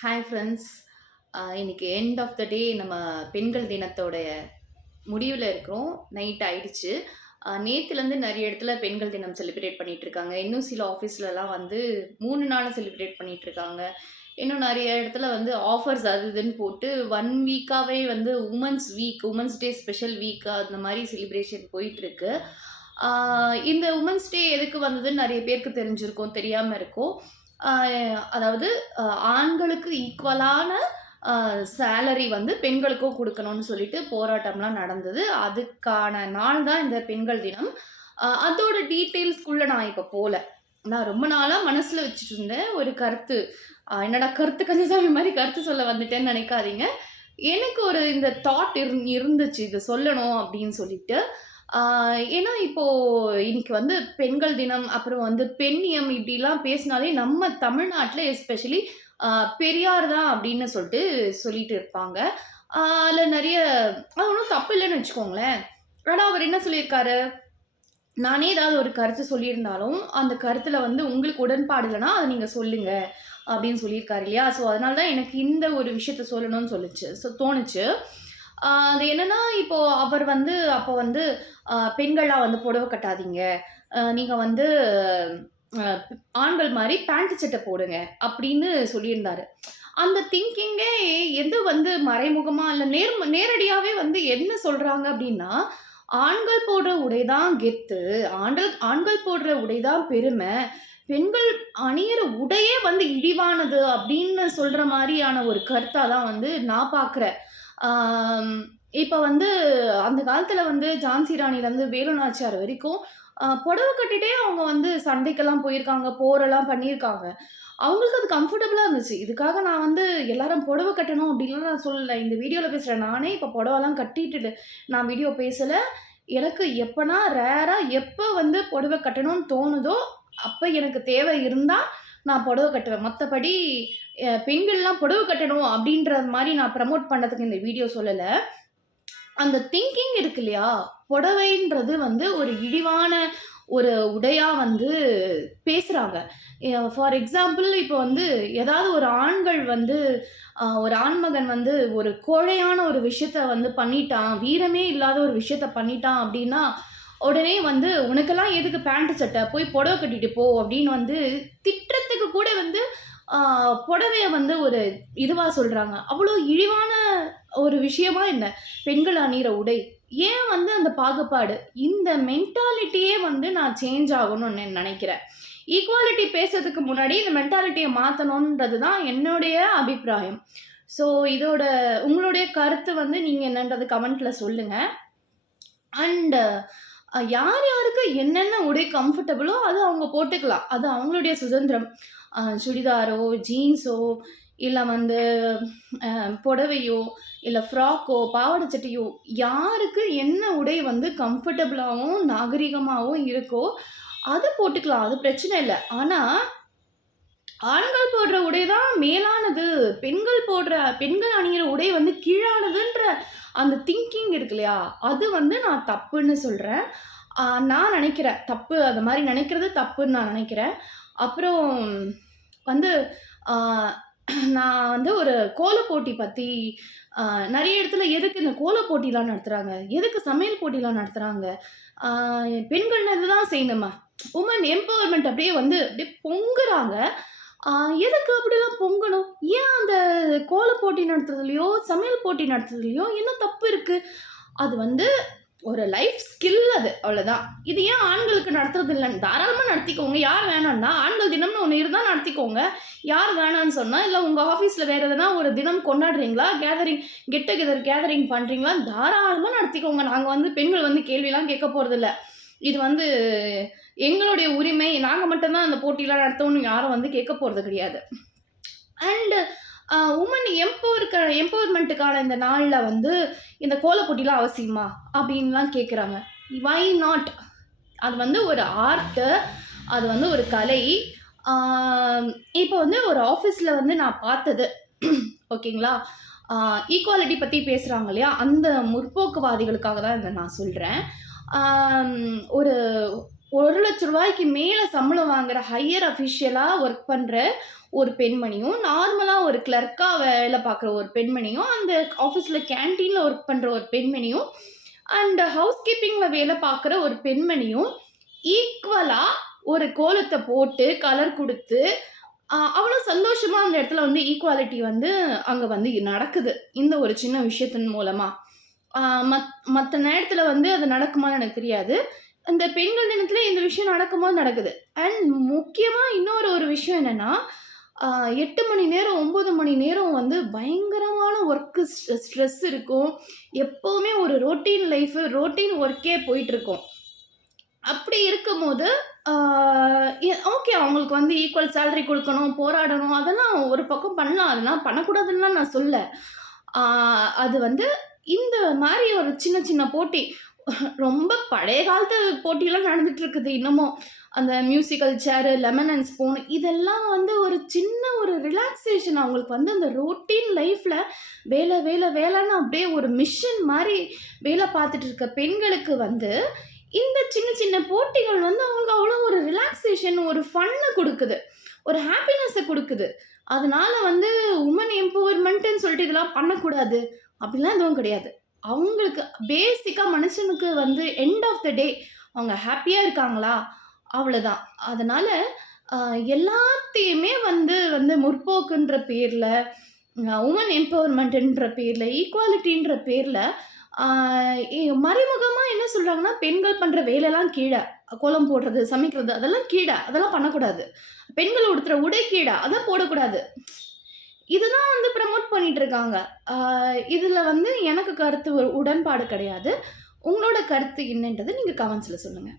Hi friends. இன்னைக்கு end of the டே நம்ம பெண்கள் தினத்தோடைய முடிவில் இருக்கிறோம். நைட் ஆயிடுச்சு. நேற்றுலேருந்து நிறைய இடத்துல பெண்கள் தினம் செலிப்ரேட் பண்ணிட்டு இருக்காங்க. இன்னும் சில ஆஃபீஸ்லலாம் வந்து 3 நாளும் செலிப்ரேட் பண்ணிட்டு இருக்காங்க. இன்னும் நிறைய இடத்துல வந்து ஆஃபர்ஸ் அது இதுன்னு போட்டு 1 வீக்காவே வந்து உமன்ஸ் டே ஸ்பெஷல் வீக் அந்த மாதிரி செலிப்ரேஷன் போயிட்டு இருக்கு. இந்த உமன்ஸ் டே எதுக்கு வந்ததுன்னு நிறைய பேருக்கு தெரிஞ்சிருக்கும், தெரியாமல் இருக்கும். அதாவது ஆண்களுக்கு ஈக்குவலான சேலரி வந்து பெண்களுக்கும் குடுக்கணும்னு சொல்லிட்டு போராட்டம்லாம் நடந்தது. அதுக்கான நாள் தான் இந்த பெண்கள் தினம். அதோட டீட்டெயில்ஸ்க்குள்ள நான் இப்ப போல. நான் ரொம்ப நாளா மனசுல வச்சுட்டு இருந்தேன் ஒரு கருத்து. என்னடா கருத்து கந்தசாமி மாரி கருத்து சொல்ல வந்துட்டேன்னு நெனைக்காதீங்க. எனக்கு ஒரு இந்த தாட் இருந்துச்சு. இத சொல்லணும் அப்படின்னு சொல்லிட்டு. ஏன்னா இப்போ இன்னைக்கு வந்து பெண்கள் தினம், அப்புறம் வந்து பெண்ணியம் இப்படிலாம் பேசினாலே நம்ம தமிழ்நாட்டுல எஸ்பெஷலி பெரியார் தான் அப்படின்னு சொல்லிட்டு இருப்பாங்க. அதுல நெறைய அது ஒண்ணும் தப்பு இல்லன்னு வச்சுக்கோங்களேன். ஆனா அவர் என்ன சொல்லியிருக்காரு, நானே ஏதாவது ஒரு கருத்து சொல்லியிருந்தாலும், அந்த கருத்துல வந்து உங்களுக்கு உடன்பாடு இல்லன்னா, அத நீங்க சொல்லுங்க அப்படின்னு சொல்லியிருக்காரு இல்லையா? ஸோ அதனால தான் எனக்கு இந்த ஒரு விஷயத்த சொல்லணும்னு தோணுச்சு. அது என்னன்னா, இப்போ அவர் வந்து அப்போ வந்து பெண்கள்லாம் வந்து புடவ கட்டாதீங்க. நீங்க வந்து அ ஆண்கள் மாரி பேண்ட் சட்டை போடுங்க அப்படின்னு சொல்லியிருந்தாரு. அந்த திங்கிங்கே எது வந்து மறைமுகமா இல்ல நேரடியாவே வந்து என்ன சொல்றாங்க அப்படின்னா, ஆண்கள் போடுற உடை தான் கெத்து. ஆண்கள் போடுற உடை தான் பெருமை. பெண்கள் அணியிற உடையே வந்து இழிவானது அப்படின்னு சொல்ற மாரியான ஒரு கருத்தா தான் வந்து நான் பார்க்குறேன். ஆம், இப்ப வந்து அந்த காலத்துல வந்து ஜான்சி ராணிலருந்து வேலு நாச்சியார் வரைக்கும் புடவ கட்டிட்டே அவங்க வந்து சண்டைக்கெல்லாம் போயிருக்காங்க. போரெல்லாம் பண்ணியிருக்காங்க. அவங்களுக்கு அது கம்ஃபர்டபுளா இருந்துச்சு. இதுக்காக நான் வந்து எல்லாரும் புடவ கட்டணும் அப்டின்லாம் நான் சொல்லல. இந்த வீடியோல பேசுறேன். நானே இப்ப புடவலாம் கட்டிட்டு நான் வீடியோ பேசல. எனக்கு எப்பனா ரேரா எப்ப வந்து புடவ கட்டணும்னு தோணுதோ, அப்ப எனக்கு தேவை இருந்தா நான் புடவ கட்டுவேன். மத்தபடி பெண்கள்லாம் புடவ கட்டணும் அப்டின்ற மாரி நான் ப்ரமோட் பண்ணதுக்கு இந்த வீடியோ சொல்லல. அந்த திங்கிங் இருக்கு இல்லையா? புடவைன்றது வந்து ஒரு இழிவான ஒரு உடையா வந்து பேசுறாங்க. ஃபார் எக்ஸாம்பிள் இப்போ வந்து ஏதாவது ஒரு ஆண்கள் வந்து ஒரு ஆண்மகன் வந்து ஒரு கோழையான ஒரு விஷயத்த வந்து பண்ணிட்டான், வீரமே இல்லாத ஒரு விஷயத்த பண்ணிட்டான் அப்டின்னா, உடனே வந்து "உனக்கெல்லாம் எதுக்கு பேண்ட் சட்டை? போய் புடவ கட்டிட்டு போ" அப்டின்னு வந்து திட்டுறதுக்கு கூட வந்து புடவைய வந்து ஒரு இதுவா சொல்றாங்க. அவ்ளோ இழிவான ஒரு விஷயமா என்ன? பெண்கள் அணியிற உடை. ஏன் வந்து அந்த பாகுபாடு? இந்த மென்டாலிட்டியே வந்து நான் சேஞ்ச் ஆகணும்னு நெனைக்கிறேன். ஈக்குவாலிட்டி பேசுறதுக்கு முன்னாடி இந்த மென்டாலிட்டிய மாத்தணும்ன்றது தான் என்னுடைய அபிப்பிராயம். ஸோ இதோட உங்களுடைய கருத்து வந்து நீங்க என்னன்றது கமெண்ட்ல சொல்லுங்க. அண்ட் யார் யாருக்கு என்னென்ன உடை கம்ஃபர்டபுளோ அது அவங்க போட்டுக்கலாம். அது அவங்களுடைய சுதந்திரம். சுடிதாரோ, ஜீன்ஸோ இல்ல வந்து புடவையோ, இல்ல ஃப்ராக்கோ, பாவாடை சட்டையோ யாருக்கு என்ன உடை வந்து கம்ஃபர்டபுளாவும், நாகரீகமாவும் இருக்கோ, அத போட்டுக்கலாம். அது பிரச்சனை இல்ல. ஆனா, ஆண்கள் போடுற உடை தான் மேலானது. பெண்கள் அணியிற உடை வந்து கீழானதுன்ற அந்த திங்கிங் இருக்கு இல்லையா? அது வந்து நான் தப்புன்னு சொல்றேன். நான் நெனைக்கிறேன். தப்பு அது மாரி நெனைக்கிறது தப்புன்னு நான் நெனைக்கிறேன். அப்புறம் வந்து ஆ நான் வந்து ஒரு கோலப் போட்டி பத்தி அ நெறைய இடத்துல எதுக்கு இந்த கோலப் போட்டிலாம் நடத்துறாங்க? எதுக்கு சமையல் போட்டிலாம் நடத்துறாங்க? ஆ பெண்கள் இதுதான் செய்யணுமா? வுமன் எம்பவர்மென்ட் அப்படியே பொங்குறாங்க. ஆ எதுக்கு அப்படிலாம் பொங்கணும்? ஏன் அந்த கோலப் போட்டி நடத்துறதுலயோ, சமையல் போட்டி நடத்துறதுலயோ என்ன தப்பு இருக்கு? அது வந்து ஒரு லைஃப் ஸ்கில் அது. அவ்வளதான். இது ஏன் ஆண்களுக்கு நடத்துறது இல்லன்னு தாராளமா நடத்திக்கோங்க. யார் வேணான்னா, ஆண்கள் தினம்னு ஒண்ணு இருந்தா நடத்திக்கோங்க. யார் வேணான்னு சொன்னா, இல்ல உங்க ஆஃபீஸ்ல வேற எதனா ஒரு தினம் கொண்டாடுறீங்களா? கெட் டுகெதர் கேதரிங் பண்றீங்களா? தாராளமா நடத்திக்கோங்க. நாங்க வந்து பெண்கள் வந்து கேள்விலாம் கேட்க போறதில்ல. இது வந்து எங்களுடைய உரிமை. நாங்க மட்டும் தான் அந்த போட்டிலாம் நடத்துவோம்னு யாரும் வந்து கேட்க போறது கிடையாது. அண்ட் வுமன் எம்பவர்மென்ட்டுக்கான இந்த நாள்ல வந்து இந்த கோலப் போட்டிலாம் அவசியமா? அப்டின்லாம் கேட்குறாங்க. Why not? அது வந்து ஒரு ஆர்ட்டு. அது வந்து ஒரு கலை. ஆ இப்போ வந்து ஒரு ஆஃபீஸ்ல வந்து நான் பார்த்தது. ஓகேங்களா? ஆ ஈக்குவாலிட்டி பத்தி பேசுறாங்க இல்லையா? அந்த முற்போக்குவாதிகளுக்காக தான் இத நான் சொல்றேன். ஆம் ஒரு ரூ. 1,00,000 மேல சம்பளம் வாங்குற ஹையர் அஃபிஷியலா ஒர்க் பண்ற ஒரு பெண்மணியும், நார்மலா ஒரு கிளர்க்கா வேலை பார்க்குற ஒரு பெண்மணியும், அந்த ஆஃபீஸ்ல கேன்டீன்ல ஒர்க் பண்ற ஒரு பெண்மணியும், அண்ட் ஹவுஸ் கீப்பிங்ல வேலை பார்க்குற ஒரு பெண்மணியும், ஈக்குவலா ஒரு கோலத்த போட்டு, கலர் குடுத்து, அவ்வளோ சந்தோஷமா அந்த இடத்துல வந்து ஈக்குவாலிட்டி வந்து அங்க வந்து நடக்குது. இந்த ஒரு சின்ன விஷயத்தின் மூலமா. ஆ மத்த நேரத்துல வந்து அது நடக்குமான்னு எனக்கு தெரியாது. அந்த பெண்கள் தினத்தில இந்த விஷயம் நடக்கும்போது நடக்குது. அண்ட் முக்கியமா இன்னொரு ஒரு விஷயம் என்னன்னா, ஆ 8 மணி நேரம், 9 மணி நேரம் வந்து பயங்கரமான ஒர்க் ஸ்ட்ரெஸ் இருக்கும். எப்பவுமே ஒரு ரொட்டீன் லைஃப், ரொட்டீன் ஒர்க்கே போயிட்டுருக்கும். அப்படி இருக்கும்போது, ஆ ஓகே அவங்களுக்கு வந்து ஈக்குவல் சேலரி குடுக்கணும், போராடணும், அதெல்லாம் ஒரு பக்கம் பண்ணலாம். அதெல்லாம் பண்ணக்கூடாதுன்னுலாம் நான் சொல்லல. ஆ அது வந்து இந்த மாரி ஒரு சின்ன சின்ன போட்டி, ரொம்ப பழைய காலத்து போட்டிலாம் நடந்துட்டு இருக்குது இன்னமும். அந்த musical chair, lemon and spoon இதெல்லாம் வந்து ஒரு சின்ன ஒரு ரிலாக்சேஷன் அவங்களுக்கு வந்து அந்த ரொட்டீன் லைஃப்ல வேலை, வேலை, வேலைன்னு அப்படியே ஒரு மிஷன் மாரி வேலை பார்த்துட்டு இருக்க பெண்களுக்கு வந்து இந்த சின்ன சின்ன போட்டிகள் வந்து அவங்களுக்கு அவ்வளோ ஒரு ரிலாக்சேஷன், ஒரு ஃபன்ன குடுக்குது. ஒரு ஹாப்பினஸ குடுக்குது. அதனால வந்து வுமன் எம்பவர்மென்ட்ன்னு சொல்லிட்டு இதெல்லாம் பண்ணக்கூடாது. அப்படிலாம் எதுவும் கிடையாது. அவங்களுக்கு பேசிக்கா மனுஷனுக்கு வந்து எண்ட் ஆஃப் த டே அவங்க ஹாப்பியா இருக்காங்களா? அவ்வளதான். அதனால அ எல்லாத்தையுமே வந்து வந்து முற்போக்குன்ற பேர்ல, வுமன் எம்பவர்மென்ட்ன்ற பேர்ல, ஈக்குவாலிட்டின்ற பேர்ல ஆ மறைமுகமா என்ன சொல்றாங்கன்னா, பெண்கள் பண்ற வேலைலாம் கீழ. கோலம் போடுறது, சமைக்கிறது அதெல்லாம் கீழ. அதெல்லாம் பண்ணக்கூடாது. பெண்கள் உடுத்துற உடை கீழ. அத போடக்கூடாது. இதுதான் வந்து ப்ரமோட் பண்ணிட்டு இருக்காங்க. ஆ இதுல வந்து எனக்கு கருத்து உடன்பாடு கிடையாது. உங்களோட கருத்து என்னன்றத நீங்க கமெண்ட்ஸ்ல சொல்லுங்க.